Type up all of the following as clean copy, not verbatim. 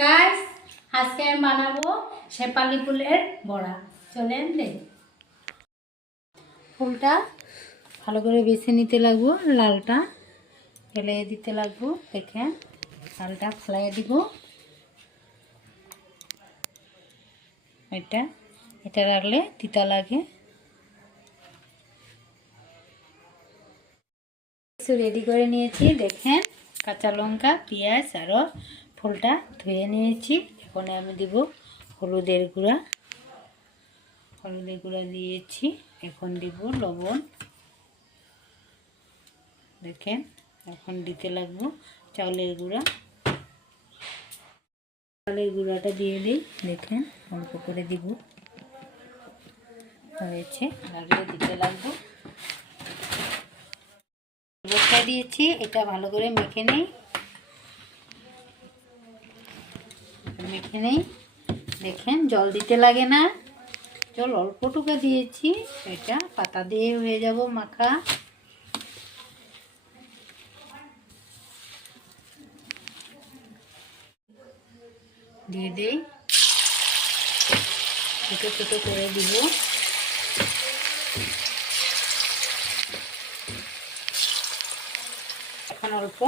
Guys আজকে আমি বানাবো শেফালি ফুলের বড়া। চলেন দেখি। ফুলটা ভালো করে বেছে নিতে লাগবো, লালটা ফেলে দিতে লাগবো। দেখেন লালটা ফেলাই দিব। এটা রাখলে তিতা লাগে। কিছু রেডি করে নিয়েছি, দেখেন কাঁচা লঙ্কা, পেঁয়াজ আরও ফুলটা ধুয়ে নিয়েছি। এখন আমি দিব হলুদের গুঁড়া, দিয়েছি। এখন দিব লবণ, দেখেন। এখন দিতে লাগবো চাউলের গুঁড়াটা দিয়ে দিই, দেখেন অল্প করে দিব, হয়েছে। লাগলে দিতে লাগবো, বসা দিয়েছি। এটা ভালো করে মেখে নেই, দেখেন জল দিতে লাগে না, জল অল্পটুকু দিয়েছি। এটা পাতা দিয়ে হয়ে যাব মাখা। দিয়ে দেই, ছোটো ছোটো করে দিব। এখন অল্প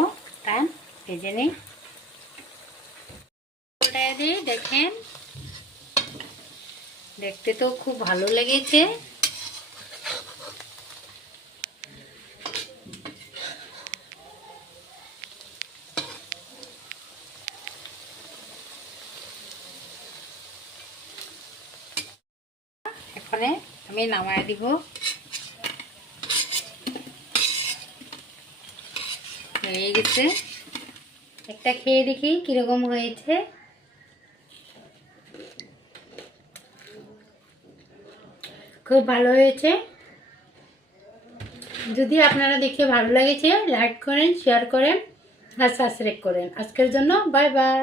টাইম ভেজে নিই, দিই। দেখেন দেখতে তো খুব ভালো লেগেছে। এখানে আমি নামায় দিব। হয়ে গেছে, একটা খেয়ে দেখি কিরকম হয়েছে। খুব ভালো হয়েছে। যদি আপনারা দেখে ভালো লেগেছে, লাইক করেন, শেয়ার করেন আর সাবস্ক্রাইব করেন। আজকের জন্য বাই বাই।